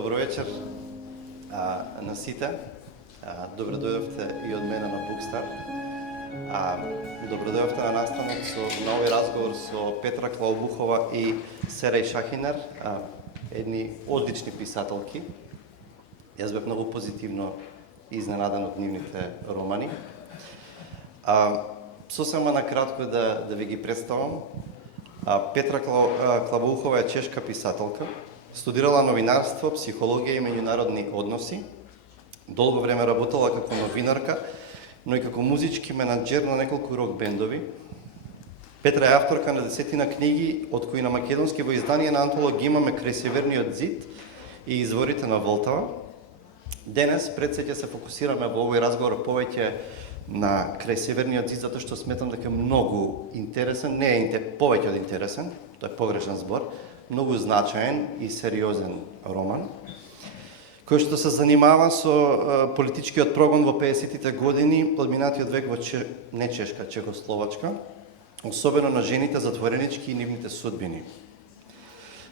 добро вечер на сите. Добро дојдовте и од мене на Bookstart. Добро дојдовте на настанок на овој разговор со Петра Клаубухова и Сереј Шахинер, едни одлични писателки. Јас бев многу позитивно изненаден од нивните романи. Сосема накратко да ви ги представам. Петра Клаубухова е чешка писателка. Студирала новинарство, психологија и меѓународни односи. Долго време работела како новинарка, но и како музички менаџер на неколку рок бендови. Петра е авторка на десетина книги, од кои на македонски во издание на антологија имаме Крај северниот зид и Изворите на Волтава. Денес пред се ќе се фокусираме во овој разговор повеќе на Крај северниот зид, затоа што сметам дека е многу интересен, не е повеќе од интересен, тоа е погрешен збор, многу значаен и сериозен роман, кој што се занимава со политичкиот прогон во 50-тите години од минатиот век во не чешка, чехословачка, особено на жените затворенички и нивните судбини.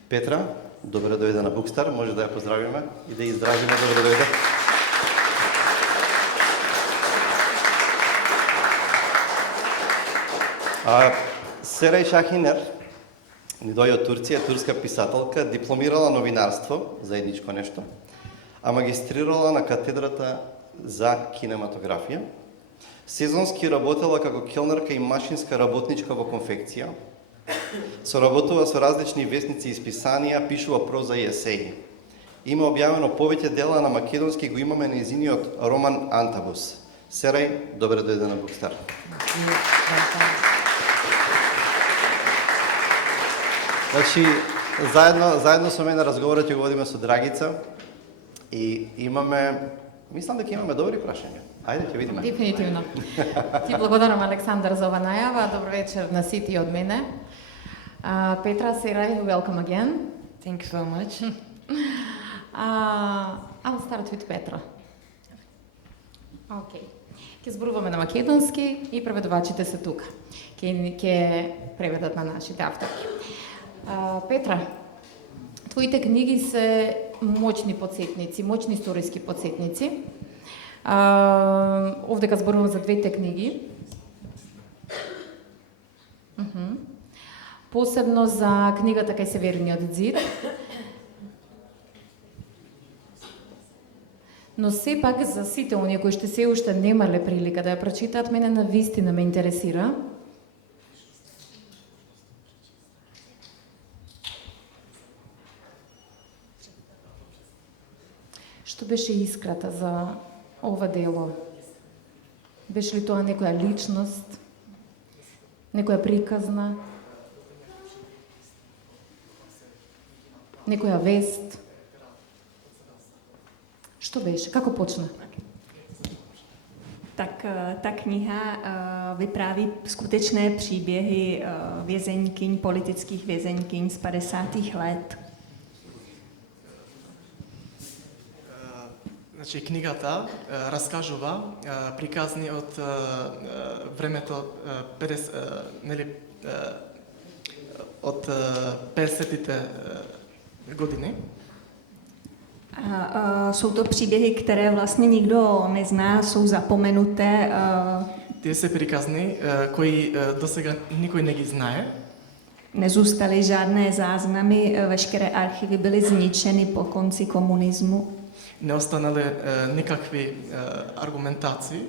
Петра, добре дојде на Bookstart, може да ја поздравиме и да ја изразиме добре дојде. Сереј Шахинер ни дојде од Турција, турска писателка, дипломирала новинарство, заедничко нешто, а магистрирала на катедрата за кинематографија. Сезонски работела како келнерка и машинска работничка во конфекција. Соработува со различни весници и списанија, пишува проза и есеи. Има објавено повеќе дела на македонски, го имаме нејзиниот роман Антабус. Сереј, добре дојде на Bookstart. Значи, заедно со мене разговорот ќе го водиме со Драгица и имаме, мислам дека имаме добри прашања. Ајде ќе видиме. Дефинитивно. Ти благодарам, Александар, за ова најава. Добро вечер на сите и од мене. Петра, Сереј, welcome again. Thank you so much. I'll start with Петра. Окей. Ќе зборуваме на македонски и преведувачите се тука. Ќе преведат на нашите авторки. Петра, твоите книги се моćни подсетници, моćни историски подсетници. Овдека зборувам за двете книги. Посебно за книгата Кај северниот зид. Но сепак за сите оние кои што се уште немале прилика да ја прочитаат, мене навистина ме интересира. Што беше искрата за ова дело? Беше ли тоа некоја личност? Некоја приказна? Некоја вест? Што беше? Како почна? Tak ta kniha vypráví skutečné příběhy vězeňkyň, politických vězeňkyň z 50. let. Значи, книгата раскажува приказни од времето 50-тите години. Jsou to příběhy, které vlastně nikdo nezná, jsou zapomenuté. Тие се приказни кои досега никој не ги знае. Nezůstaly žádné záznamy, veškeré archivy byly zničeny po konci komunismu. Не останале никакви аргументации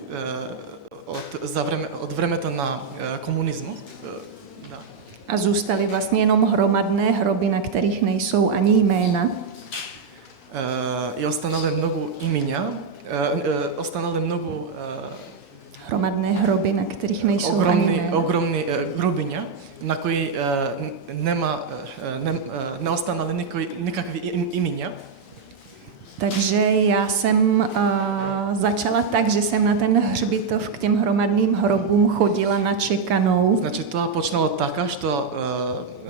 од времето на комунизмот. Да. A zůstaly vlastně jenom hromadné hroby, na kterých nejsou ani jména. И останале многу имиња, останале многу hromadné hroby, na kterých nejsou ani jména. огромни гробиња на кои не останале никакви имиња. Takže já jsem začala tak, že jsem na ten hřbitov k těm hromadným hrobům chodila na čekanou. Значи тоа почнало така што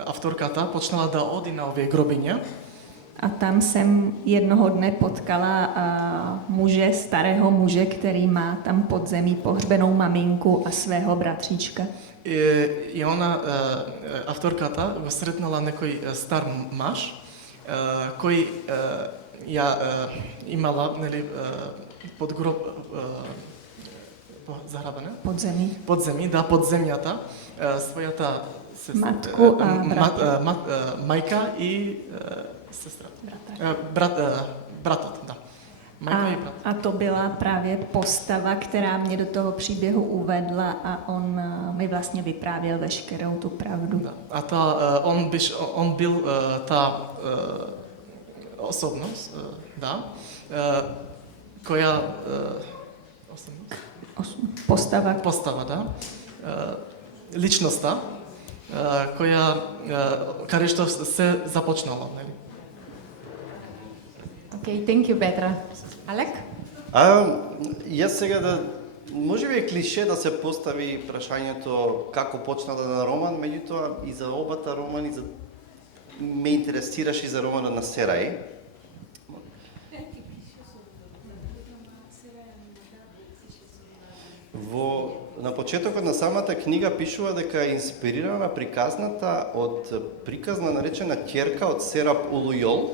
авторката почнала да оди на овие гробиња. A tam jsem jednoho dne potkala muže, starého muže, který má tam pod zemí pohřbenou maminku a svého bratříčka. И она, авторката, го сретнала некој стар маж, кој имала нели заграбане Podzemí. под земјата својата Матку, мајка и сестра. Братот, да. Мајка и брат. A to byla právě postava, která mě do toho příběhu uvedla a on mi vlastně vyprávěl veškerou tu pravdu. Да. Он бил та особност, да, која Postava. да, личноста, каде што се започнало, нели? Okay, thank you, Petra. Alek? Јас сега може би е клише да се постави прашањето како почна да роман, меѓутоа и за обата романи ме интересираше и за романот на Серај. На почетокот на самата книга пишува дека е инспирирана приказната од приказна наречена Ќерка од Серап Улујол.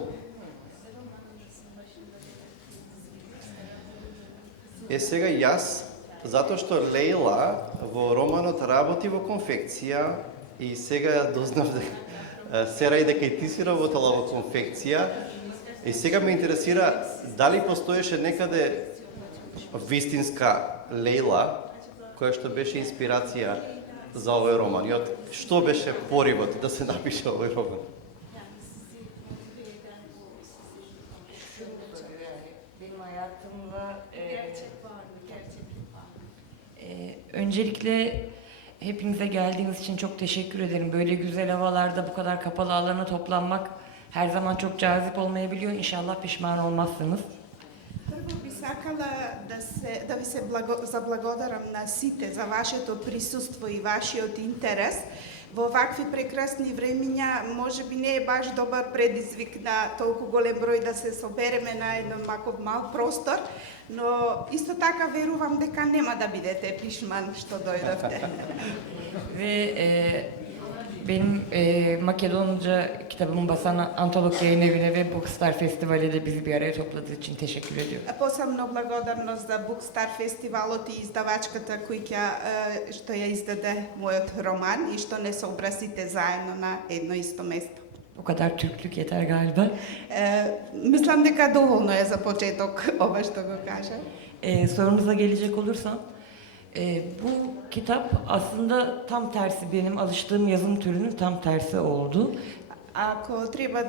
Сега јас, затоа што Лејла во романот работи во конфекција и сега ја дознав дека Серај дека и ти си работела во конфекција и сега ме интересира дали постоеше некаде вистинска Лејла која што беше инспирација за овој роман. И што беше поривот да се напише овој роман? Benim hayatımda öncelikle hepinize geldiğiniz için çok teşekkür ederim. Böyle güzel havalarda bu kadar kapalı alana toplanmak her zaman çok cazip olmayabiliyor. İnşallah pişman olmazsınız. Прво би сакала да ви се заблагодарам на сите за вашето присуство и вашиот интерес. Во вакви прекрасни времиња можеби не е баш добар предизвик на толку голем број да се собереме на еден маков мал простор, но исто така верувам дека нема да бидете пишман што дојдовте. Ve benim Makedonca kitabımı basan Antolog Yayın Evi'ne ve Bookstar Festivali'ne de bizi bir araya topladığı için teşekkür ediyorum. Посебно благодарност за Bookstar фестивалот и издавачката куќа што ја издаде мојот роман и што не сообразите заедно на едно исто место. O kadar Türklük yeter galiba. Мислам дека доволно е за почеток ова што го кажа. Sorunuza gelecek olursam, bu kitap aslında tam tersi benim alıştığım yazım türünün tam tersi oldu. Ако треба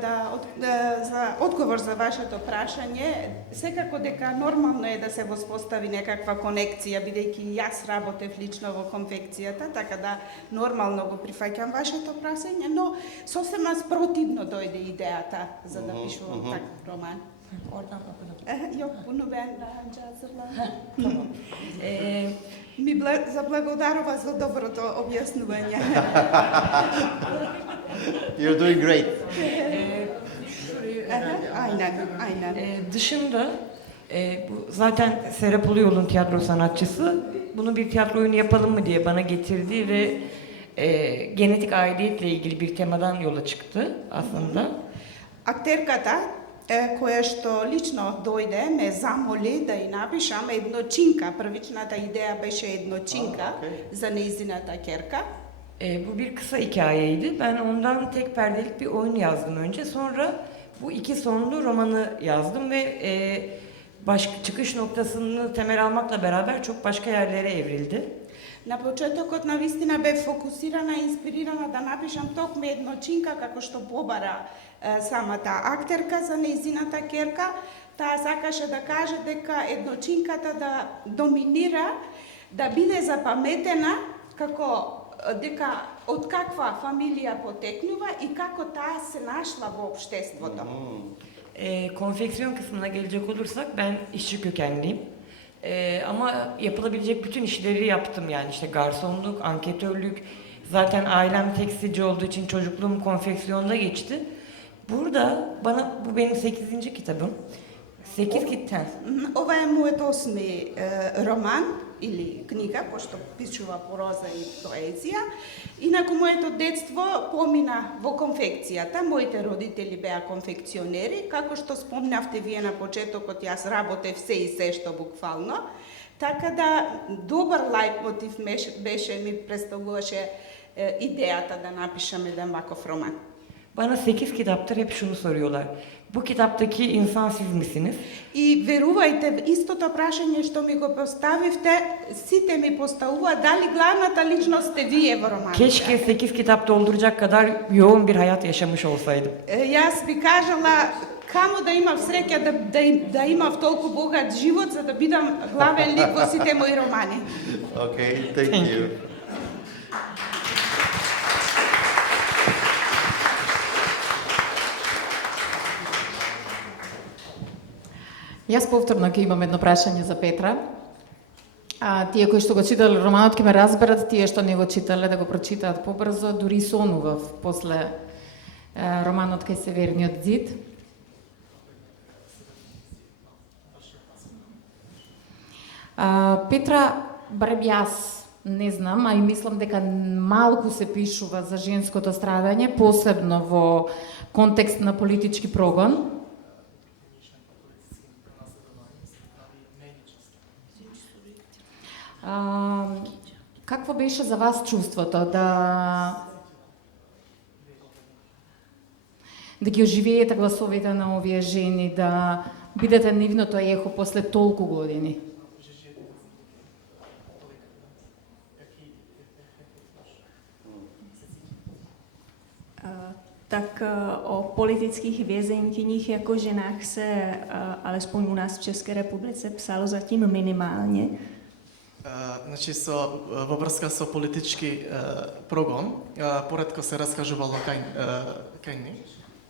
за одговор за вашето прашање, секако дека нормално е да се воспостави некаква конекција, бидејќи јас работев лично во конфекцијата, така да нормално го прифаќам вашето прашање, но сосема спротивно дојде идејата за да пишувам таков роман. Oradan okudum. Yok, bunu ben daha önce hazırladım. Tamam. Ми заблагодарува за доброто објаснување. You're doing great. Aynen. Dışında bu zaten Serap Uluyol'un tiyatro sanatçısı bunu bir tiyatro oyunu yapalım mı diye bana getirdi ve genetik aidiyetle ilgili bir temadan yola çıktı aslında. Актерката која што лично дојде ме замоли да ја напишам едночинка. Првичната идеја беше едночинка за нејзината ќерка. Bu bir kısa hikayeydi. Ben ondan tek perdelik bir oyun yazdım önce. Sonra bu iki sonlu romanı yazdım ve çıkış noktasını temel almakla beraber çok başka yerlere evrildi. На почетокот на вистина бе фокусирана и инспирирана да напишам токму едночинка како што побара самата актерка за нејзината ќерка. Таа сакаше да каже дека едночинката да доминира, да биде запаметена како дека од каква фамилија потекнува и како таа се нашла во општеството. Konfeksiyon kısmına gelecek olursak ben işçi kökenliyim. Ama yapılabilecek bütün işleri yaptım, yani işte garsonluk, anketörlük, zaten ailem tekstilci olduğu için çocukluğum konfeksiyonda geçti. Burada bu benim 8. kitabım. 8 kitten. Ова е мојот 8 роман или книга, пошто пишува проза и поезија. Инаку моето детство помина во конфекцијата. Моите родители беа конфекционери, како што спомнавте вие на почетокот, јас работев се и се што буквално. Така да добар лајтмотив беше ми представуваше идеята да напишам еден ваков роман. Bana 8 kitaptır hep şunu soruyorlar. Bu kitaptaki insan siz misiniz? И верувајте, истото прашање што ми го поставивте, сите ми поставуваат дали главната личност сте вие во романот. Keşke 8 kitap dolduracak kadar yoğun bir hayat yaşamış olsaydım. Јас би кажала камо да имав среќа да имав толку богат живот за да бидам главен лик во сите мои романи. Okay, thank you. Јас повторно ќе имам едно прашање за Петра. Тие кои што го читале романот ќе ме разберат, тие што не го читале да го прочитаат побрзо, дури сонував после романот кај Северниот зид. Петра, барем јас не знам, а и мислам дека малку се пишува за женското страдање, посебно во контекст на политички прогон. Какво беше за вас чувството да ги оживеете гласовите на овие жени, да бидете нивното ехо после толку години? Tak o politických vězeňkyních jako ženách se alespoň u nás v České republice psalo zatím minimálně. Значи во врска со политички прогон, поретко се раскажувало кај ни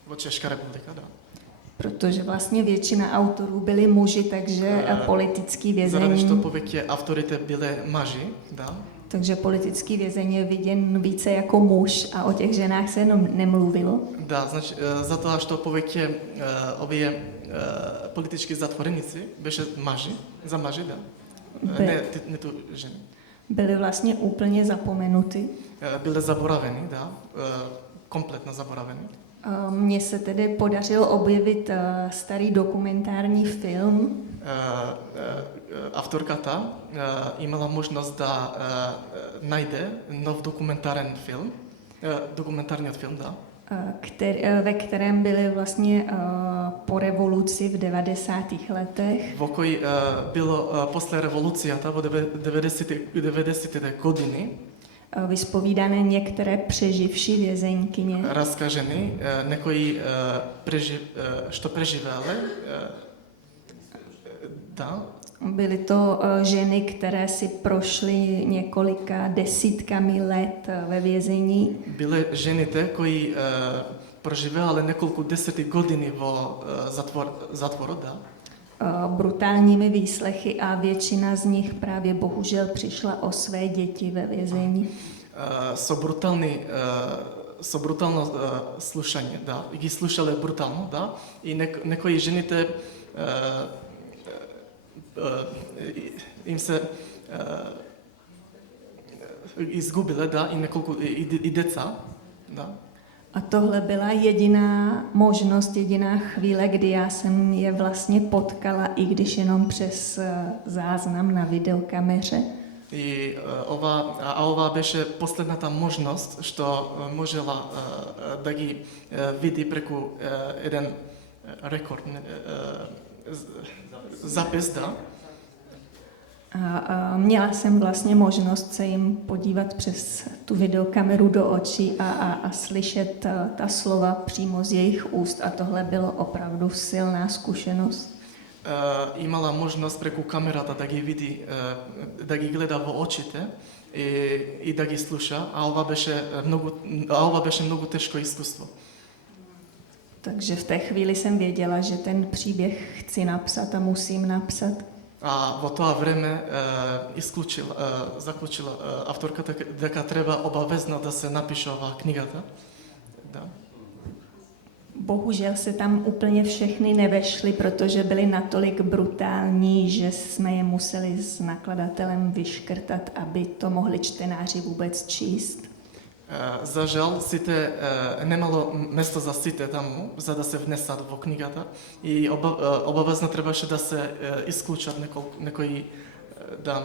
во Чешка република, да. Protože vlastně většina autorů byli muži, takže politický Заради што vězeň, повеќе авторите биле мажи, да. takže politický vězeň je viděn více jako muž a o těch ženách se jenom nemluvilo. Да, значи затоа што повеќе овие политички затвореници беше мажи, за мажи, да. Не ту жени. Byly vlastně úplně zapomenuty. Биле заборавени, да, комплетно заборавени. Mně se tedy podařilo objevit starý dokumentární film, Авторката имала можност да најде нов документарен филм, документарниот филм, да. ve kterém byly vlastně po revoluci v 90. letech Во кој било после револуцијата во 90-те години vyspovídané některé přeživší vězeňkyně. раскажени некои што преживеале, да. Byly to ženy, které si prošly několika desítkami let ve vězení. Биле жените кои преживеале неколку десети години во затворот, да. Brutálními výslechy a většina z nich právě bohužel přišla o své děti ve vězení. Со брутално слушање, да, и ги слушале брутално, да, и некои жените им се изгубиле, да, и неколку и деца, да. A tohle byla jediná možnost, jediná chvíle, kdy já jsem je vlastně potkala, i když jenom přes záznam na videokameře. И ова беше последната можност што можела да ги види преку еден рекорд, запис, да. A měla jsem vlastně možnost se jim podívat přes tu videokameru do očí a slyšet ta slova přímo z jejich úst a tohle bylo opravdu silná zkušenosť. Имала можност преку камерата да ги види, да ги гледа во очите и да ги слуша, а ова беше многу тешко искуство. Takže v té chvíli jsem věděla, že ten příběh chci napsat a musím napsat. А во тоа време заклучила авторката дека треба обавезно да се напише оваа книгата. Да. Bohužel se tam úplně všechny nevešly, protože byly natolik brutální, že jsme je museli s nakladatelem vyškrtat, aby to mohli čtenáři vůbec číst. За жал, сите немало место за сите таму, за да се внесат во книгата и обавезно требаше да се исклучат некои да.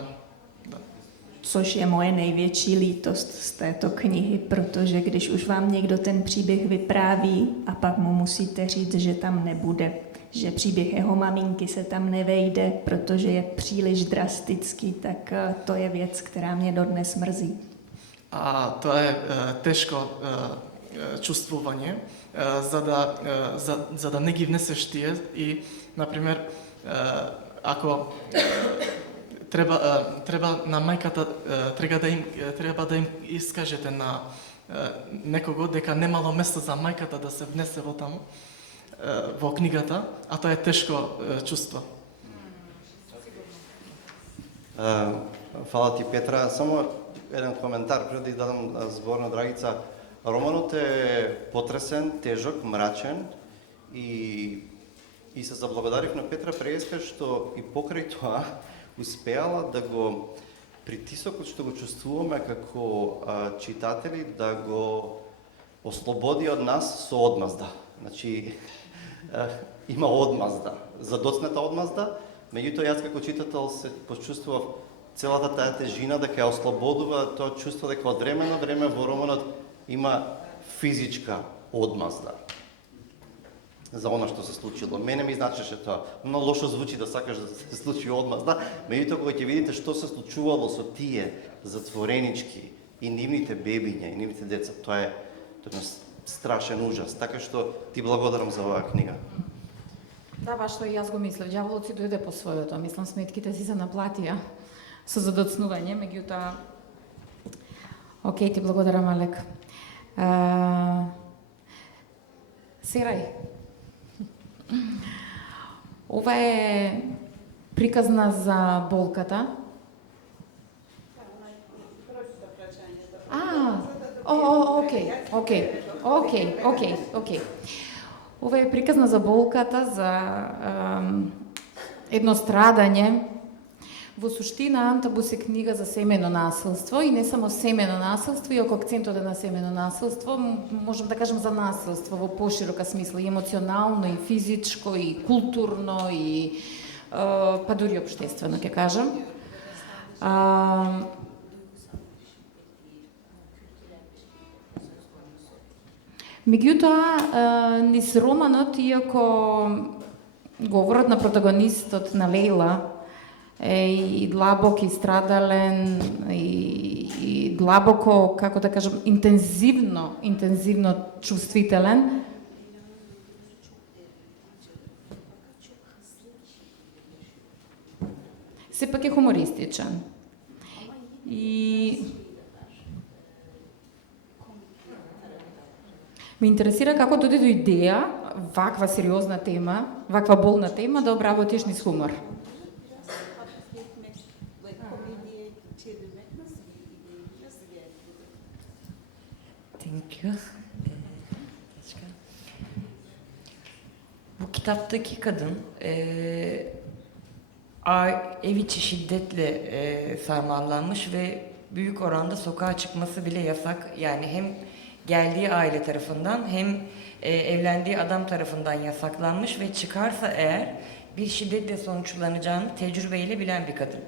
Což je moje největší lítost z této knihy, protože když už vám někdo ten příběh vypráví a pak mu musíte říct, že tam nebude, že příběh jeho maminky se tam nevejde, protože je příliš drastický, tak to je věc, která mě dodnes mrzí. А тоа е тешко чувствување, за да не ги внесеш тие и, например, ако треба на мајката треба да им искажете на некого дека немало место за мајката да се внесе во таму во книгата, а тоа е тешко чувство. Фала ти, Петра. Само еден коментар преди да дадам збор на Драгица. Романот е потресен, тежок, мрачен и се заблагодарив на Петра Преска што и покрај тоа успеала да го притисокот што го чувствуваме како читатели да го ослободи од нас со одмазда. Значи има одмазда, задоцната одмазда, меѓутоа јас како читател се почувствував целата таа тежина дека ја ослободува тоа чувство дека од време на време во романот има физичка одмазда за она што се случило. Мене ми значеше тоа. Многу лошо звучи да сакаш да се случи одмазда, меѓутоа кога ќе видите што се случувало со тие затворенички и нивните бебиња и нивните деца, тоа е страшен ужас. Така што ти благодарам за оваа книга. Да, баш што и јас го мислев. Ѓаволот си дојде по својото. Мислам сметките си се наплатија со задоцнување, меѓутоа окей, ти благодарам, Алек. Серај. Ова е приказна за болката. Окей. Ова е приказна за болката, за едно страдање. Во суштина Антабус е книга за семено насилство и не само семено насилство, иако акцентот е на семено насилство, можам да кажем за насилство во поширока смисла, и емоционално, и физичко, и културно, и па дури општествено, ќе кажам. Меѓутоа, низ романот, иако говорот на протагонистот на Лейла е и длабок и страдален и длабоко, како да кажам, интензивно чувствителен. Сепак е хумористичен. И ме интересира како дојде до идеја ваква сериозна тема, ваква болна тема да обработиш низ хумор. Thank you. Bu kitaptaki kadın ev içi şiddetle sarmallanmış ve büyük oranda sokağa çıkması bile yasak. Yani hem geldiği aile tarafından hem evlendiği adam tarafından yasaklanmış ve çıkarsa eğer bir şiddetle sonuçlanacağını tecrübeyle bilen bir kadın.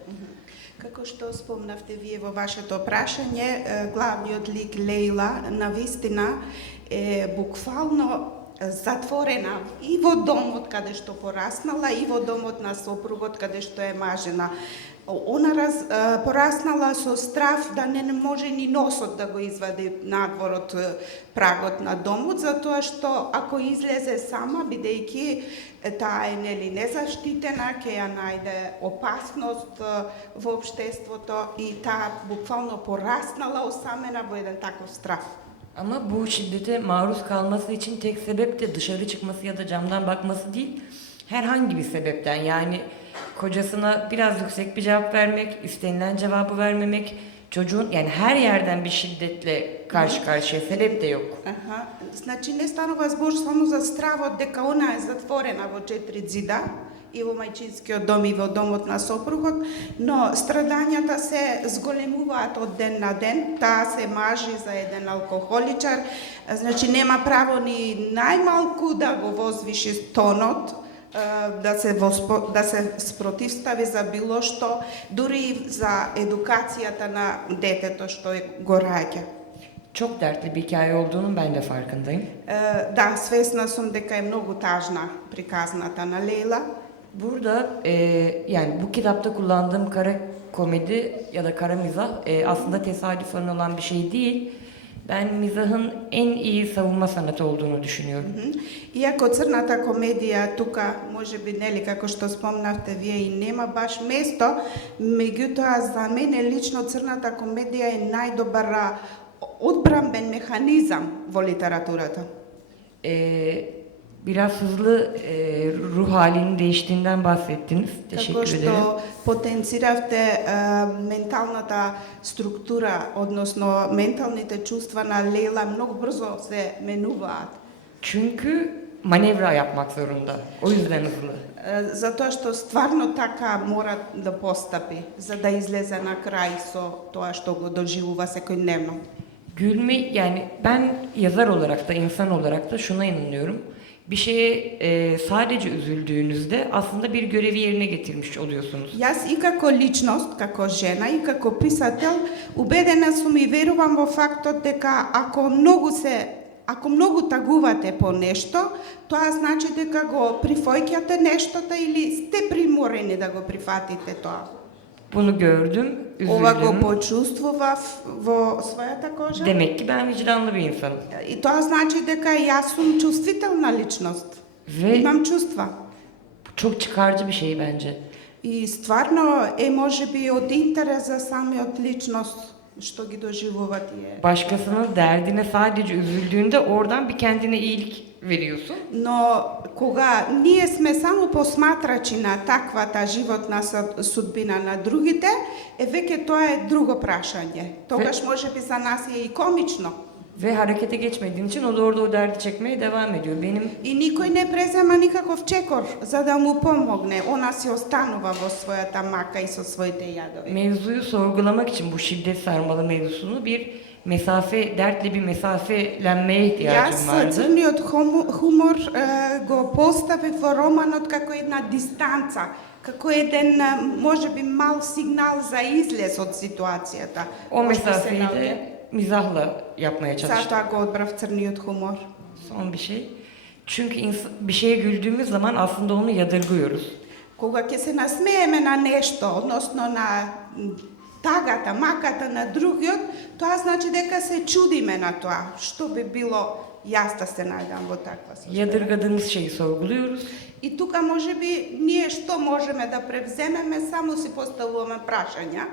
Како што спомнавте вие во вашето прашање, главниот лик Лейла навистина е буквално затворена и во домот каде што пораснала и во домот на сопругот каде што е мажена. Она пораснала со страв да не може ни носот да го извади надвор од прагот на домот, затоа што ако излезе сама, бидејќи таа е незаштитена, ќе ја најде опасност во општеството и таа буквално пораснала осамена во еден таков страв. Ama bu şiddete maruz kalması için tek sebep de dışarı çıkması ya da camdan bakması değil, herhangi bir sebepten. Yani kocasına biraz yüksek bir cevap vermek, istenilen cevabı vermemek, çocuğun yani her yerden bir şiddetle karşı karşıya, sebep de yok. Аха. Значи не станува збор само за стравот дека она е затворена во 4 зида и во мајчинскиот дом и во домот на сопругот, но страдањата се зголемуваат од ден на ден. Таа се мажи за еден алкохоличар, значи нема право ни најмалку да го возвиши тонот, да се спротивстави за било што, дури и за едукацијата на детето што го раѓа. Çok dertli bir hikaye olduğunun ben de farkındayım. Да, свесна сум дека е многу тажна приказната на Лейла. Burada yani bu kitapta kullandığım kara komedi ya da kara mizah aslında tesadüfen olan bir şey değil. Ben mizahın en iyi savunma sanatı olduğunu düşünüyorum. Иако црната комедија тука, можеби нели како што спомнавте вие и нема баш место, меѓутоа за мене лично црната комедија е најдобар одбрамбен механизам во литературата. Biraz hızlı ruh halinin değiştiğinden bahsettiniz. Како Teşekkür ederim. што потенциравте менталната структура, односно менталните чувства на Лейла многу брзо се менуваат. Çünkü manevra yapmak zorunda. O yüzden hızlı. Затоа што стварно така мора да постапи за да излезе на крај со тоа што го доживува секојдневно. Gülme yani ben yazar olarak da insan olarak da şuna inanıyorum. Bir şeye sadece üzüldüğünüzde aslında bir görevi yerine getirmiş oluyorsunuz. Јас и како личност, како жена и како писател, убедена сум и верувам во фактот дека ако многу тагувате по нешто, тоа значи дека го прифоќате нештото или сте приморени да го прифатите тоа. Bunu gördüm, Ова го üzüldüm. почувствував во својата кожа. Demek ki ben vicdanlı bir insanım. И тоа значи дека јас сум чувствителна личност. Ve Имам чувства. çok çıkarcı bir şey bence. И стварно е можеби од интерес за самиот личност што ги доживува тие. Başkasının derdine sadece üzüldüğünde oradan bir kendine iyilik veriyorsun. Но кога ние сме само посматрачи на таквата животна судбина на другите, веќе тоа е друго прашање. Тогаш можеби за нас е и комично. Ve harekete geçmediğin için o da orada o derdi çekmeye devam ediyor. Benim И никој не презема никаков чекор за да му помогне. Она си останува во својата мака и со своите јадови. mevzuyu sorgulamak için bu şiddet sarmalı mevzusunu bir mesafe, dertle bir mesafelenmeye Јас ihtiyacım vardı. црниот хумор го поставив во романот како една дистанца, како еден можеби мал сигнал за излез од ситуацијата. O Кој што се mesafeyi наоѓа. de mizahla yapmaya çalıştım. Затоа го одбрав црниот хумор. Son bir şey. Çünkü bir şeye güldüğümüz zaman aslında onu yadırgıyoruz. Кога ќе се насмееме на нешто, односно на тагата, маката на другиот, тоа значи дека се чудиме на тоа. Што би било јас да се најдам во таква состојба. Yadırgadığımız şeyi sorguluyoruz. И тука можеби ние што можеме да превземеме, само си поставуваме прашања.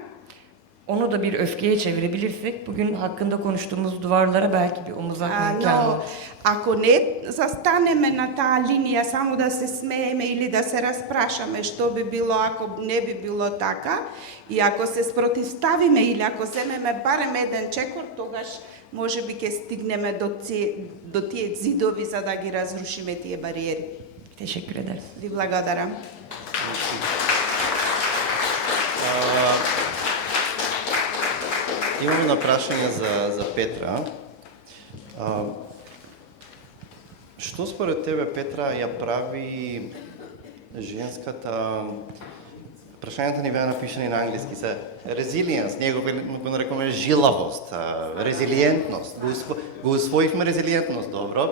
Onu da bir öfkeye çevirebilirsek bugün hakkında konuştuğumuz duvarlara belki bir omuz atma imkanı Но olur. ако не застанеме на таа линија само да се смееме или да се распрашаме што би било ако не би било така, и ако се спротивставиме или ако земеме барем еден чекор, тогаш можеби ќе стигнеме до тие зидови за да ги разрушиме тие бариери. Teşekkür ederiz. Ви благодарам. Имам едно прашање за Петра. Што според тебе, Петра, ја прави женската... Прашањата ни беа напишани на англиски, се resilience, ние го нарекуваме жилавост, резилиентност. Го усвоивме резилиентност, добро.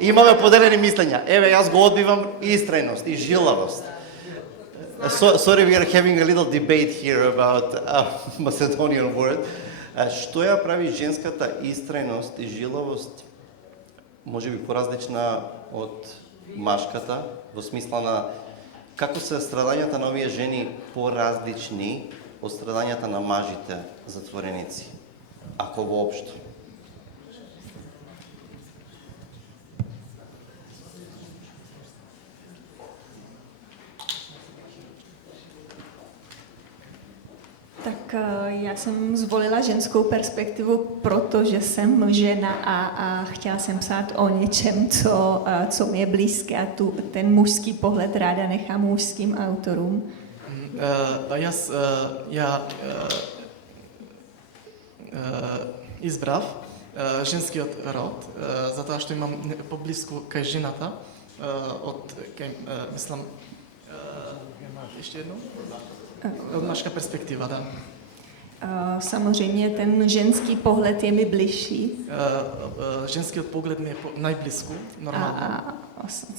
Имаме поделени мислења. Еве, јас го одбивам истрајност и жилавост. Sorry, we are having a little debate here about Macedonian word. Што ја прави женската истрајност и жилавост, може би поразлична од машката, во смисла на како се страдањата на овие жени поразлични од страдањата на мажите затвореници, ако воопшто? Tak Tak já jsem zvolila ženskou perspektivu, protože jsem žena a chtěla jsem psát o něčem, co mi je blízké a ten mužský pohled ráda nechám mužským autorům. Ja избрав женскиот род, затоа што имам поблиску кај жената, мислам, еште едно? Од мъжка перспектива, да. Samozřejmě ten ženský pohled je mi bližší. Ženskиот поглед ми е најблиску, нормално. A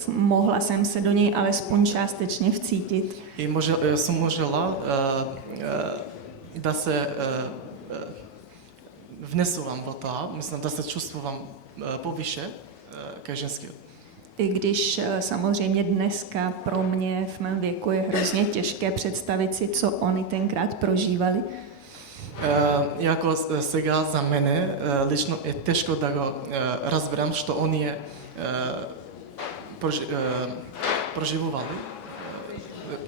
mohla jsem se do něj alespoň částečně vcítit. И сум можела да се внесувам во тоа, мислам да се чувствувам повише кај женскиот. I když samozřejmě dneska pro mě v mém věku je hrozně těžké představit si, co oni tenkrát prožívali. Иако сега за мене лично е тешко да го разберам што оние проживували.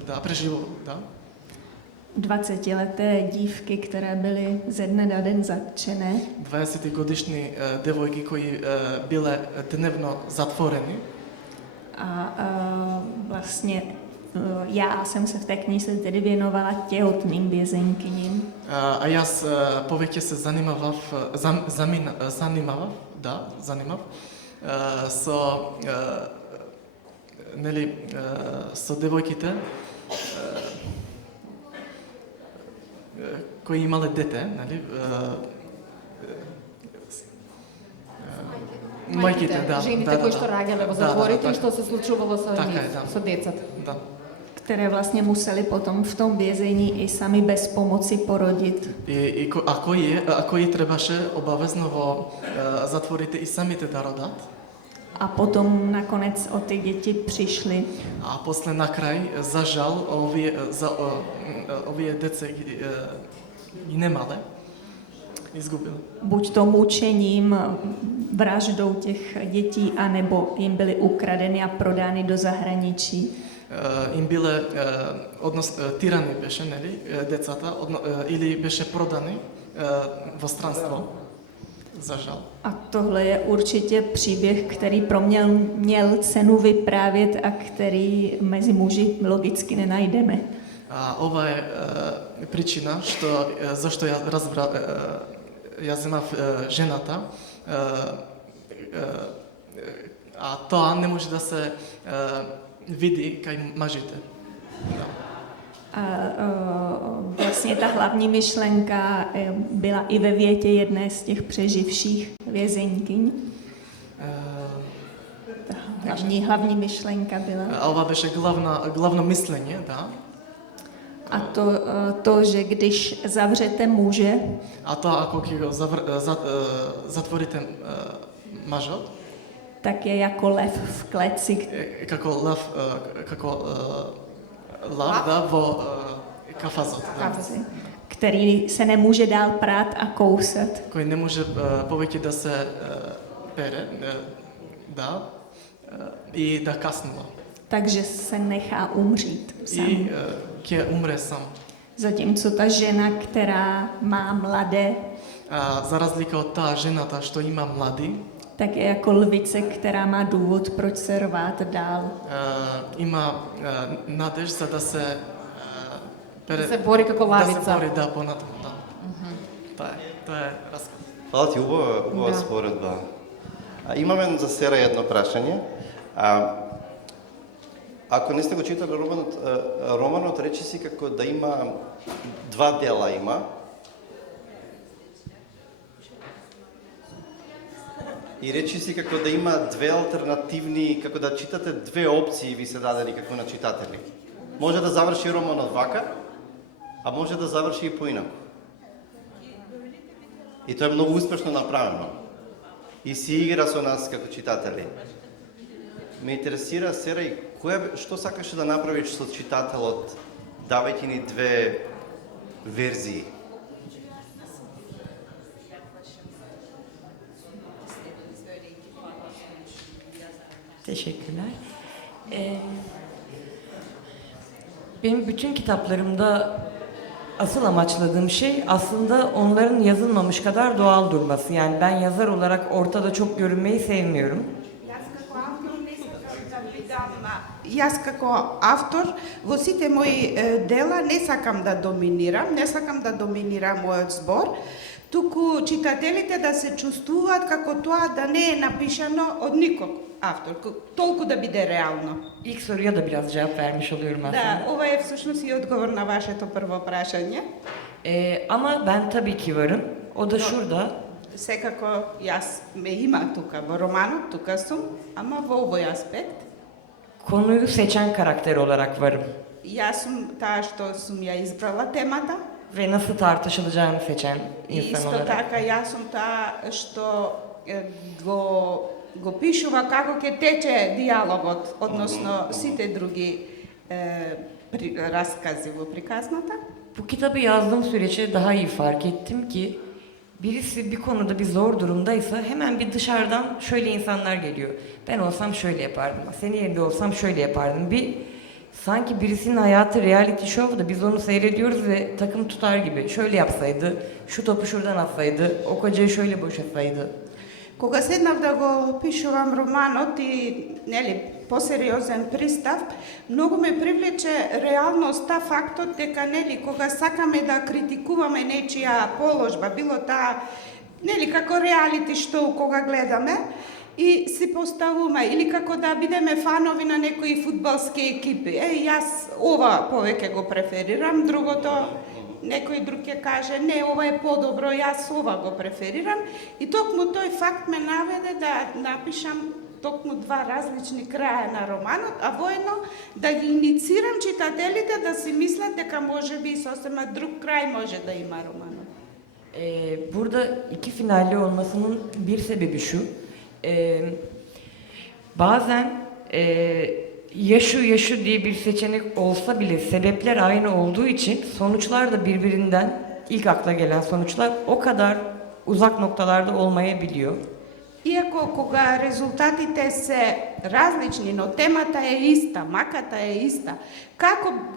Да, преживували, да. 20leté dívky, které byly ze dne na den zatčené. 20-годишни девојки кои биле дневно затворени. A vlastně já jsem se v té knize tedy věnovala těhotným vězenkyním. A јас повеќе се занимавав со нели со девојките кои имале дете, нели? Мајките, да. Жените кои што раѓале во затворите и што се случувало со Така нив, е, да. со децата. Да. Které vlastně museli potom v tom vězení i sami bez pomoci porodit. А кои требаше обавезно во затворите и самите да родат. A potom nakonec o ty děti přišli. А после на крај, за жал, овие деца ги немале, изгубили. Buď to mučením, vraždou těch dětí, anebo jim byly ukradeny a prodány do zahraničí. Им биле тирани беше, нели, децата, или беше продани во странство, за жал. A tohle je určitě příběh, který pro mě měl cenu vyprávět a který mezi muži logicky nenajdeme. А ова е причина зашто ја земав жената, а тоа не може да се види кај мажите. A vlastně ta hlavní myšlenka byla i ve větě jedné z těch přeživších vězeňkyň. Ta hlavní myšlenka byla. А ова беше главно мислење, да. A to, že když zavřete muže, А тоа ако ќе го затворите мажот, tak je jako lev v kleci, како лав да во кафазот, да. který se nemůže dál prát a kousat. Кој не може повеќе да се пере, да, и да каснува. Takže se nechá umřít sám. И ќе умре сам. Zatímco ta žena, která má mladé, За разлика од таа жената што има млади, tak je jako lvice, která má důvod, proč se rvát dál. има надеж за да се Да се бори како лавица. Да се бори, да, понатаму, да. Тоа е расказ. Фала ти, убава споредба. Имаме за Сера едно прашање. Ако не сте го читали романот речи си како да има два дела има. И речи си како да има две алтернативни, како да читате две опции ви се дадени како на читатели. Може да заврши романот вака, а може да заврши и поинаку. И тоа е многу успешно направено. И си игра со нас како читатели. Ме интересира, Сера, и што сакаш да направиш со читателот, давајќи ни две верзии? Teşekkürler. Benim bütün kitaplarımda asıl amaçladığım şey aslında onların yazılmamış kadar doğal durması. Yani ben yazar olarak ortada çok görünmeyi sevmiyorum. Јас како автор во сите мои дела не сакам да доминирам, не сакам да доминира мојот збор, туку читателите да се чувствуваат како тоа да не е напишано од никог автор, толку да биде реално. İlk soruya da biraz cevap vermiş oluyorum aslında. Да, ова е всушност и одговор на вашето прво прашање. Ama ben tabii ki varım. O da şurada. Секако јас ме има тука во романот, тука сум, ама во овој аспект. Konuyu seçen karakter olarak varım. Јас сум таа што сум ја избрала темата. Ve nasıl tartışılacağını seçen И insan исто olarak. така јас сум таа што го пишува како ќе тече диалогот, односно сите други раскази во приказната. Bu kitabı yazdığım süreçte daha iyi fark ettim ki birisi bir konuda bir zor durumdaysa hemen bir dışarıdan şöyle insanlar geliyor. Ben olsam şöyle yapardım. Senin yerinde olsam şöyle yapardım. Bir sanki birisinin hayatı reality show da biz onu seyrediyoruz ve takım tutar gibi. Şöyle yapsaydı, şu topu şuradan atsaydı, o kocayı şöyle boşatsaydı. Кога седнав да го пишувам романот и нели посериозен пристав, многу ме привлече реалноста, фактот дека нели кога сакаме да критикуваме нечија положба, било таа нели како реалити шоу кога гледаме и си поставуваме или како да бидеме фанови на некои фудбалски екипи. Јас ова повеќе го преферирам, другото некој друг ќе каже, не, ова е подобро, јас ова го преферирам. И токму тој факт ме наведе да напишам токму два различни краја на романот, а воедно да ги иницирам читателите да си мислат дека можеби сосема друг крај може да има романот. Burada iki finalli olmasının bir sebebi şu. Bazen ya şu diye bir seçenek olsa bile sebepler aynı olduğu için sonuçlar da birbirinden ilk akla gelen sonuçlar o kadar uzak noktalarda olmayabiliyor. Иако кога резултатите се различни, но темата е иста, маката е иста,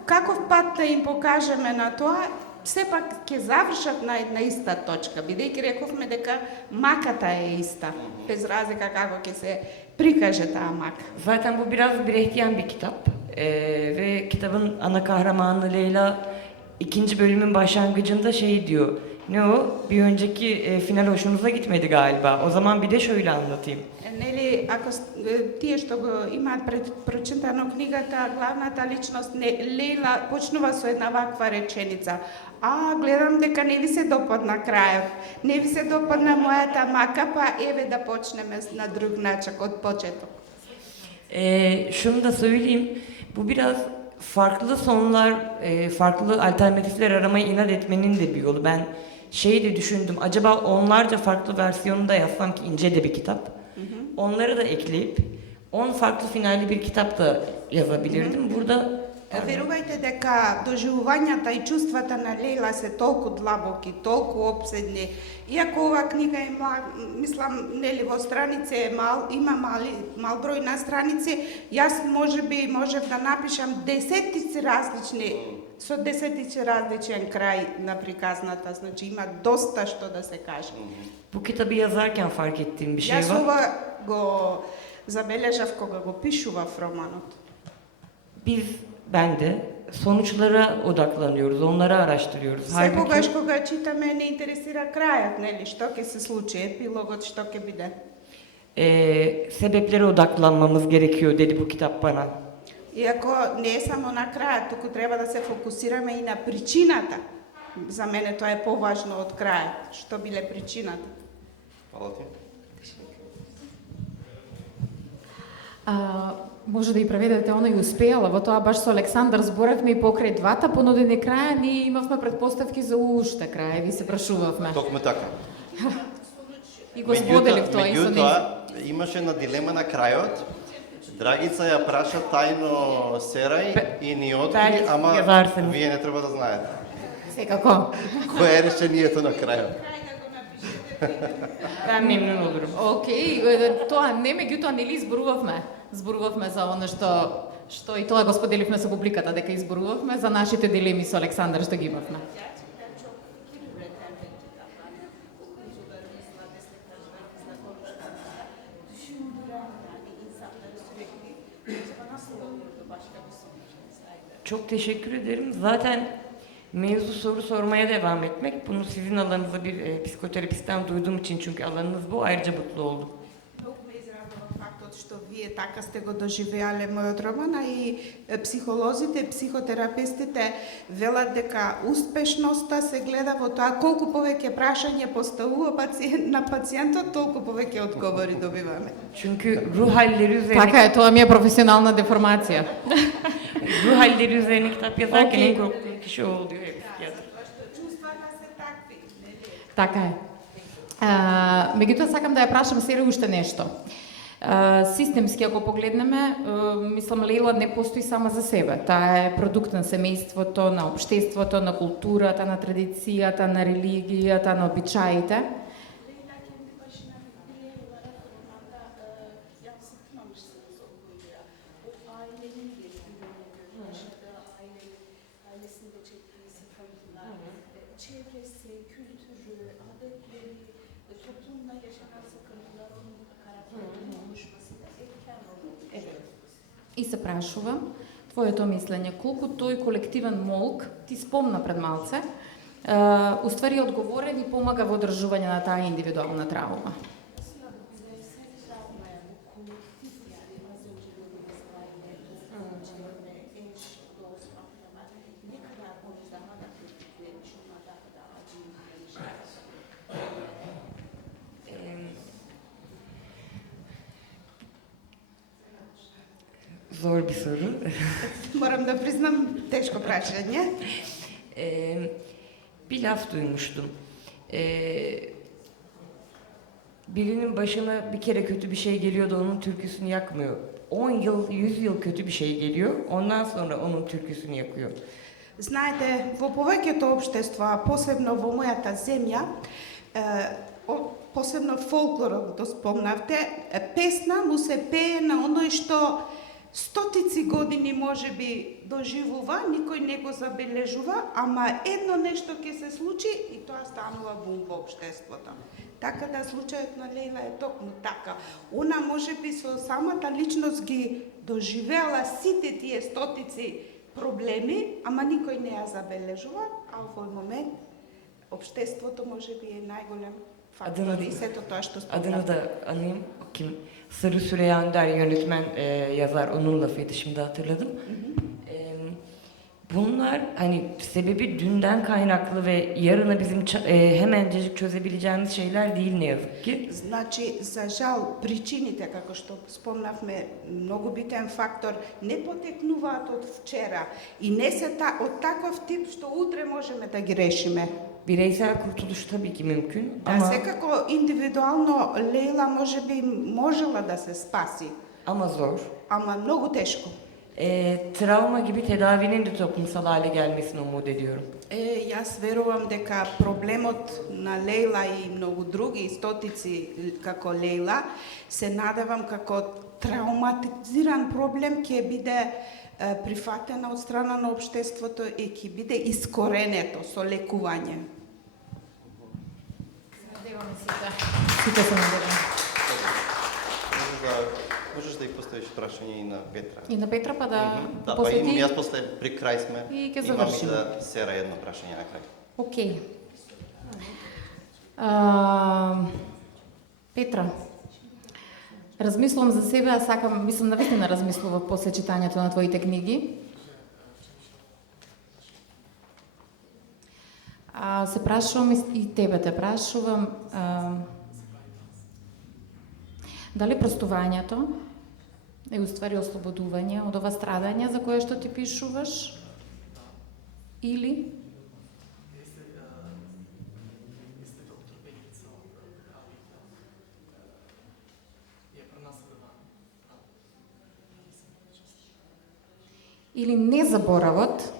каков пат да им покажеме на тоа, сепак ќе завршат на една иста точка, бидејќи рековме дека маката е иста, без разлика како ќе се prikаже tаа maка. Zaten bu biraz Brechtian bir kitap. Ve kitabın ana kahramanı Leyla ikinci bölümün başlangıcında şey diyor. Ne o? Bir önceki final hoşunuza gitmedi galiba. O zaman bir de şöyle anlatayım. Нели, ако тие што го имаат прочитано книгата, главната личност Лейла почнува со една ваква реченица. Гледам дека не ви се допадна крајот. Не ви се допадна мојата мака, па еве да почнеме на друг начин од почеток. Şunu da söyleyeyim. Bu biraz farklı sonlar, farklı alternatifler aramaya inat etmenin de bir yolu. Ben şeyi de düşündüm. Acaba onlarca farklı versiyonu da yazsam ki ince de bir kitap. Onları da ekleyip 10 farklı finalli bir kitap da yazabilirdim. Burada Верувајте дека доживувањата и чувствата на Лейла се толку длабоки, толку опседни. Иако ова книга е мислам, нели во страници е има мал број на страници, јас можев да напишам десетици различни, со десетици различен крај на приказната, значи има доста што да се каже. bu kitabı yazarken fark ettiğim bir şey Јас var. ова го забележав кога го пишував романот. Ben de sonuçlara odaklanıyoruz, onları araştırıyoruz. Секогаш кога читаме не интересира крајот, нели, што ќе се случи, епилогот што ќе биде. Sebeplere odaklanmamız gerekiyor dedi bu kitap bana. Иако не е само на крајот, туку треба да се фокусираме и на причината. За мене тоа е поважно од крајот, што биле причината. Hvala ti. Може да и преведете она и успеала, во тоа баш со Александар зборевме и покрај двата понудени краја, ние имавме предпоставки за уште краеви, се прашувавме. Токму така. И го споделив тоа и со неј. Меѓутоа, имаше една дилема на крајот. Драгица ја праша тајно Серај и ни откри, ама вие не треба да знаете. Секако. Кое е решението на крајот? Ben memnun olurum. Океј, тоа не, меѓутоа нели зборувавме за она што и тоа го споделивме со публиката дека изборувавме за нашите дилеми со Александар што ги имавме. Çok teşekkür ederim. Zaten mevzu soru sormaya devam etmek. Bunu sizin alanınızda bir psikoterapistten duyduğum için, çünkü alanınız bu, ayrıca mutlu oldum. Многу ме израдува фактот што вие така сте го доживеале мојот роман, а и психолозите, психотерапевтите велат дека успешноста се гледа во тоа колку повеќе прашања поставува на пациентот, толку повеќе одговори добиваме. Çünkü ruh halleri üzerine, Така е, тоа ми е професионална деформација. ruh halleri üzerine kitap yazarken Okey. en korktuğum kişi o oluyor hep psikiyatr. Чувствата се такви, нели? Така е. Меѓутоа сакам да ја прашам сега уште нешто. Системски, ако погледнеме, мислам, Лейла не постои сама за себе. Таа е продукт на семејството, на општеството, на културата, на традицијата, на религијата, на обичаите. Çevresi, kültürü, adetleri, toplumda yaşanan sıkıntıların karakterinin oluşmasında etken rol oynuyor. И се прашувам, твоето мислење, колку тој колективен молк, ти спомна пред малце, уствари одговорен и помага во одржување на таа индивидуална травма. Zor bir soru. Морам да признам, тешко прашање. Bir laf duymuştum. Birinin başına bir kere kötü bir şey geliyor da onun türküsünü yakmıyor. 10 yıl, 100 yıl kötü bir şey geliyor. Ondan sonra onun türküsünü yakıyor. Знаете, во повеќето општества, посебно во мојата земја, посебно фолклорот го спомнавте, песна му се пее на оној што стотици години можеби доживува, никој не го забележува, ама едно нешто ќе се случи и тоа станува бум во општеството. Така да случајот на Лейла е токму така. Она можеби со самата личност ги доживеала сите тие стотици проблеми, ама никој не ја забележува, а во овој момент општеството можеби е најголем фактор и сето тоа што Adını спомнав. da anayım. O kim? Sarı Süreyya Önder yönetmen, yazar, onun lafıydı, şimdi hatırladım. Bunlar hani sebebi dünden kaynaklı ve yarına bizim hemencecik çözebileceğimiz şeyler değil ne yazık ki. Значи, за жал, причините, како што спомнавме, многу битен фактор, не потекнуваат од вчера и не се од таков тип што утре можеме да ги решиме. Bireysel kurtuluş tabii ki mümkün Да, ama секако индивидуално Лейла можеби можела да се спаси, zor. ама многу тешко. Travma gibi tedavinin de toplumsal hale gelmesini umut ediyorum. Јас верувам дека проблемот на Лейла и многу други стотици како Лейла се надевам како травматизиран проблем ќе биде прифатена од страна на општеството и ќе биде искоренето со лекување. Сите се надеваме. Можеш да и поставиш прашање и на Петра. И на Петра па да Да, па посвети. имам, јас после при крај сме. И ќе Имам завршиме. и да сера едно прашање на крај. Океј. Петра, размислувам за себе, а сакам, мислам навистина размислував после читањето на твоите книги. Се прашувам и тебе те прашувам, дали простувањето е уствари ослободување од ова страдање за кое што ти пишуваш, или не заборавот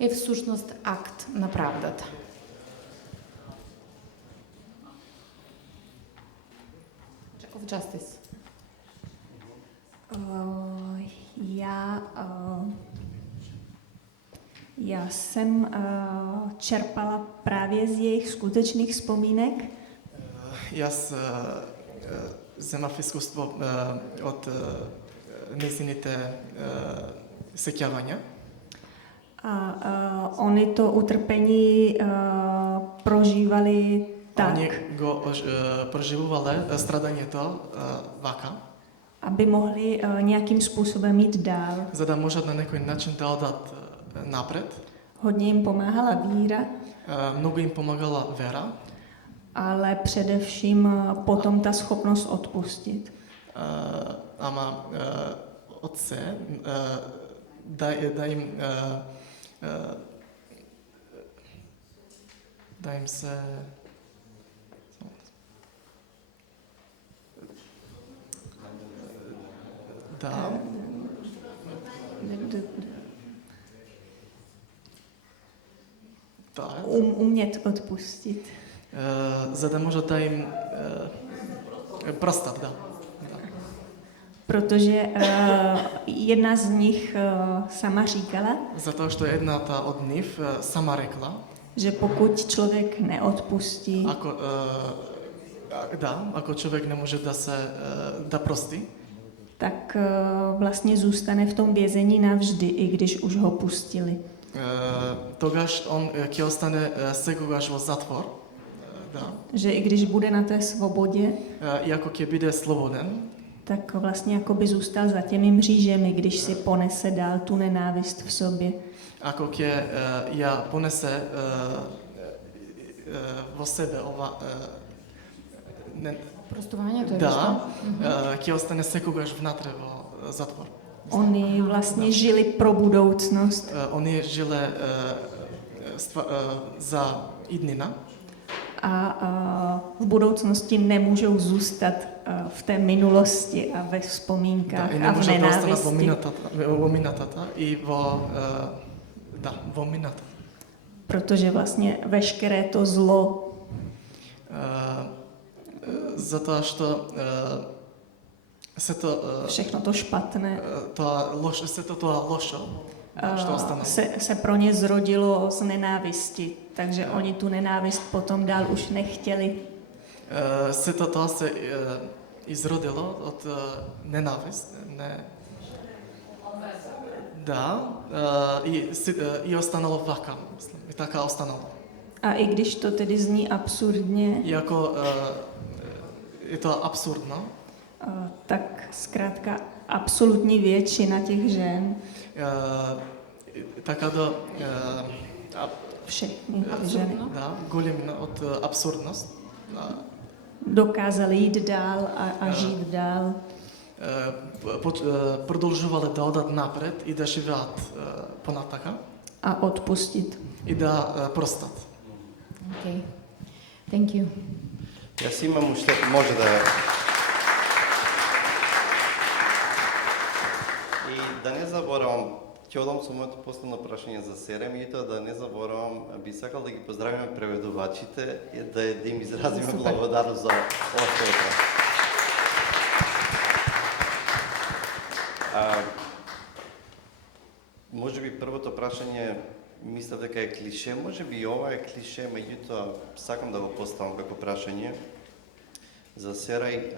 е всушност акт на правдата. Of justice. Já jsem čerpala právě z jejich skutečných vzpomínek. Jaz земав искуство од незините сеќавања. Oni to utrpení prožívali tak, Они го проживувале страдањето вака, aby mohli nějakým způsobem jít dál. за да можат на некој начин да одат напред. Hodně jim pomáhala víra, Многу им помагала вера, ale především potom ta schopnost odpustit. ама од се да им се да Umět odpustit. за да можат да им простат, да. Protože jedna z nich sama říkala, Затоа што едната од нив сама рекла, že pokud člověk neodpustí, ако човек не може да прости, tak vlastně zůstane v tom vězení navždy, i když už ho pustili. тогаш он ќе остане секогаш во затвор, да. Že i když bude na té svobodě, Иако ќе биде слободен, tak vlastně jako by zůstal za těmi mřížemi, když si ponese dál tu nenávist v sobě. ако ќе ја понесе во себе ова Простувањето е да, ќе остане секогаш внатре во затвор. Oni vlastně žili pro budoucnost Оние жиле за иднина, a v budoucnosti nemůžou zůstat v té minulosti a ve vzpomínkách и не a v може да останат во nenávisti, минатата и во минатата. protože vlastně veškeré to zlo, Затоа што сето všechno to špatné, сето тоа лошо што останало. se pro ně zrodilo z nenávisti, takže oni tu nenávist potom dál už nechtěli. Сето тоа се изродило од ненавист, да, и останало вака, мислам, и така останало. A i když to tedy zní absurdně, Иако е тоа абсурдно, tak zkrátka absolutní většina těch žen, така да všechny ty ženy, да, големина од абсурдност, dokázaly jít dál a žít dál. продолжувале да одат напред и да живеат понатака A odpustit. и да простат. Okay. Thank you. Јас имам уште, може да... И да не заборавам, ќе одам со моето последно прашање за Сера, меѓутоа да не заборавам, би сакал да ги поздравиме преведувачите и да им изразиме Супер. благодарност за ова што го прави. Може би првото прашање мислев дека е клише, може би и ова е клише, меѓутоа сакам да го поставам како прашање за Серај.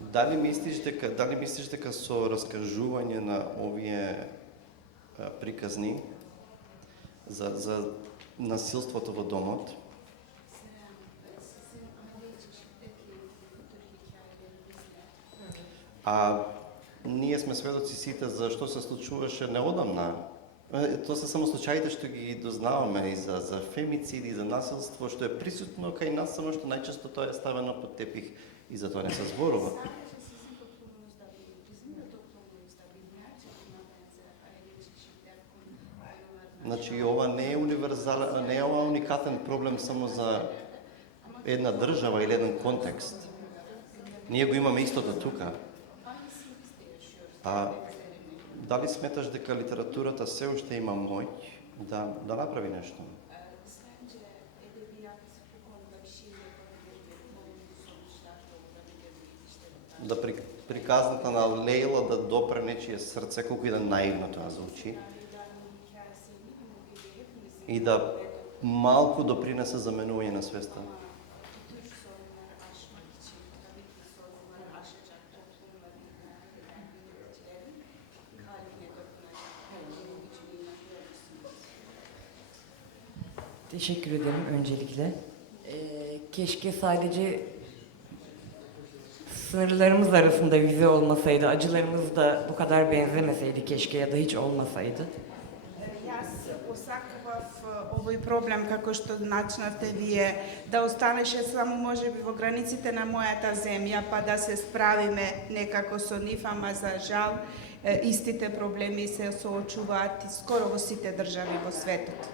Дали мислиш дека со раскажување на овие приказни за насилството во домот, ние сме сведоци сите за што се случуваше неодамна. Тоа се само случаите што ги дознаваме и за фемициди, за насилство, што е присутно кај нас, само што најчесто тоа е ставено под тепих и за тоа не се зборува. Значи, ова не е универзален, не е ова уникатен проблем само за една држава или еден контекст. Ние го имаме истото тука. Дали сметаш дека литературата се уште има моќ да направи нешто? Да приказната на Лейла да допре нечие срце, колку и да наивно тоа звучи, и да малку допринесе за менување на свеста. Teşekkür ederim öncelikle. Keşke sadece sınırlarımız arasında vize olmasaydı, acılarımız da bu kadar benzemeseydi keşke ya da hiç olmasaydı. Јас посакував овој проблем, како што начнавте вие, да останеше само можеби во границите на мојата земја, па да се справиме некако со нив, ама за жал истите проблеми се соочуваат и скоро во сите држави во светот.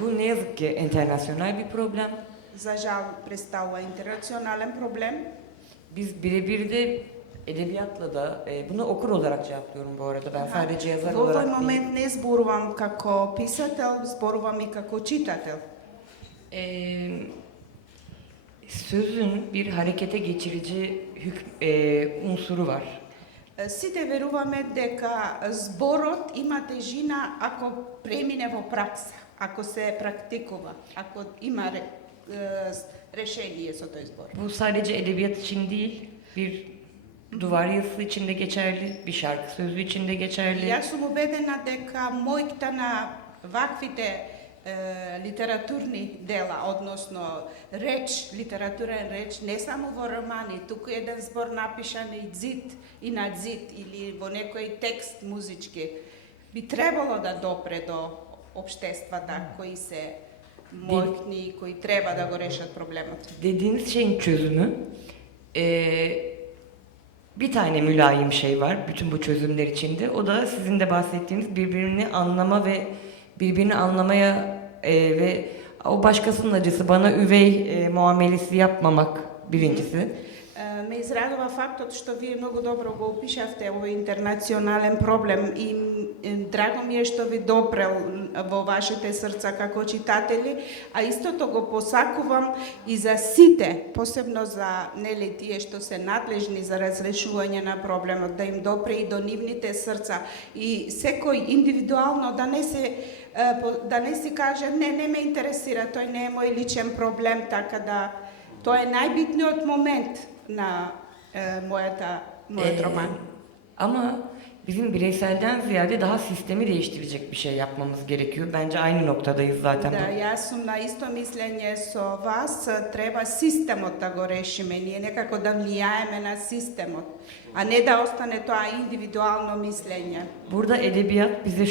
Bu ne yazık ki internasyonel bir problem. За жал представува интернационален проблем. Biz birebir de edebiyatla da bunu okur olarak cevaplıyorum bu arada. Ben sadece yazar Во овој olarak değil. момент не зборувам како писател, зборувам и како читател. Sözün bir harekete geçirici unsuru var. Сите веруваме дека зборот има тежина ако премине во пракса, ако се практикува, ако има решение со тој збор. Bu sadece edebiyat için değil, bir duvar yazısı için de geçerli, bir şarkı sözü için de geçerli. Јас сум убедена дека мојкта на ваквите литературни дела, односно реч, литературен реч, не само во романи, туку еден збор напишан и зид и на зид или во некој текст музички, би требало да допре до општествата кои се мојкни, кои треба да го решат проблемот. Dediğiniz şeyin çözümü bir tane mülayim şey var bütün bu çözümler içinde. O da sizin de bahsettiğiniz birbirini anlama ve birbirini anlamaya ve o başkasının acısı bana üvey muamelesi yapmamak birincisi. Ме израдува фактот што вие многу добро го опишавте овој интернационален проблем и драго ми е што ви допрел во вашите срца како читатели, а истото го посакувам и за сите, посебно за нели тие што се надлежни за разрешување на проблемот, да им допре и до нивните срца и секој индивидуално да не си каже не ме интересира, тој не е мој lичен проблем, така да тоа е најбитниот момент na moјот роман. Ama bizim bireyselden ziyade daha sistemi değiştirecek bir şey yapmamız gerekiyor. Bence aynı noktadayız zaten. Да, јас сум на исто мислење со вас, треба системот да го решиме, ние некако да влијаеме на системот, а не да остане тоа индивидуално мислење. Burada edebiyat bize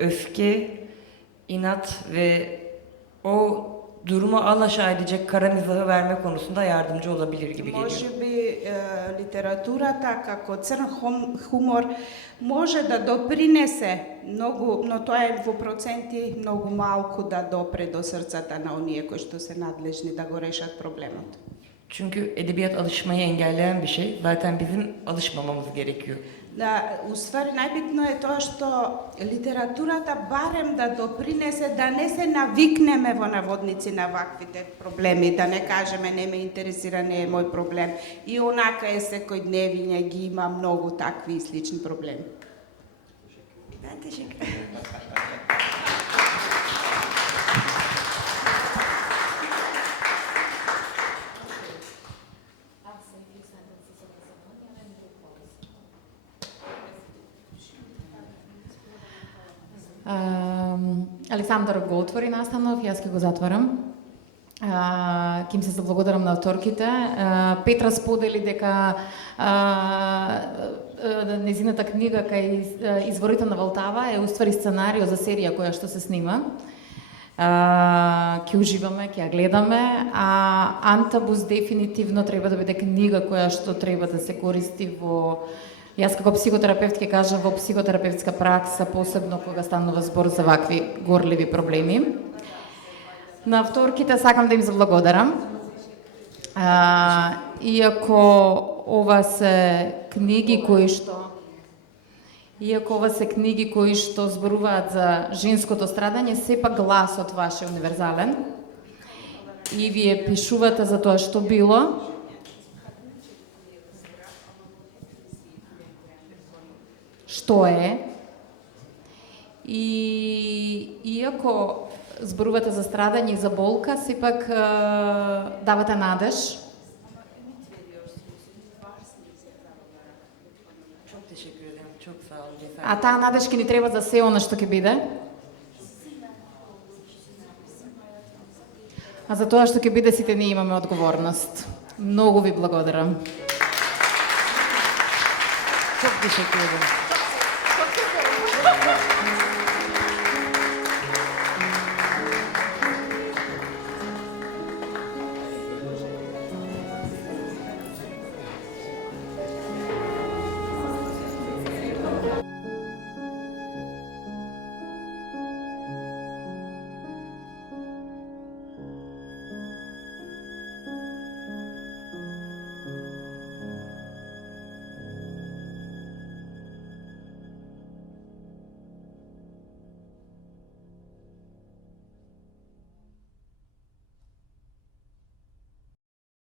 öfke, inat ve o durumu alaşağı edecek kara mizahı verme konusunda yardımcı olabilir gibi geliyor. Можеби литературата како црн хумор може да допринесе многу, но тоа е во проценти многу малку да допре до срцата на оние кои што се надлежни да го решат проблемот. Çünkü edebiyat alışmayı engelleyen bir şey. Zaten bizim alışmamamız gerekiyor. Да, уствари најбитно е тоа што литературата барем да допринесе да не се навикнеме во наводници на ваквите проблеми, да не кажеме не ме интересира, не е мој проблем. И онака е секојдневиње ги има многу такви и слични проблеми. Ben teşekkür ederim. Александар го отвори настанов, јас ќе го затворам. Ќе им се заблагодарам на авторките. Петра сподели дека незината книга кај Изворите на Валтава е уствари сценарио за серија која што се снима. Ќе уживаме, ќе ја гледаме, а Антабус дефинитивно треба да биде книга која што треба да се користи во... Јас како психотерапевт ќе кажам во психотерапевтска пракса, посебно кога станува збор за вакви горливи проблеми. На авторките сакам да им заблагодарам. Иако ова се книги кои што зборуваат за женското страдање, сепак гласот ваш е универзален. И вие пишувате за тоа што било. Што е, и иако зборувате за страдање и за болка, сепак давате надеж. Çok teşekkür ederim. Çok sağ olun. А таа надеж ќе ни треба за се она што ќе биде. А за тоа што ќе биде сите ние имаме одговорност. Многу ви благодарам. Çok teşekkür ederim.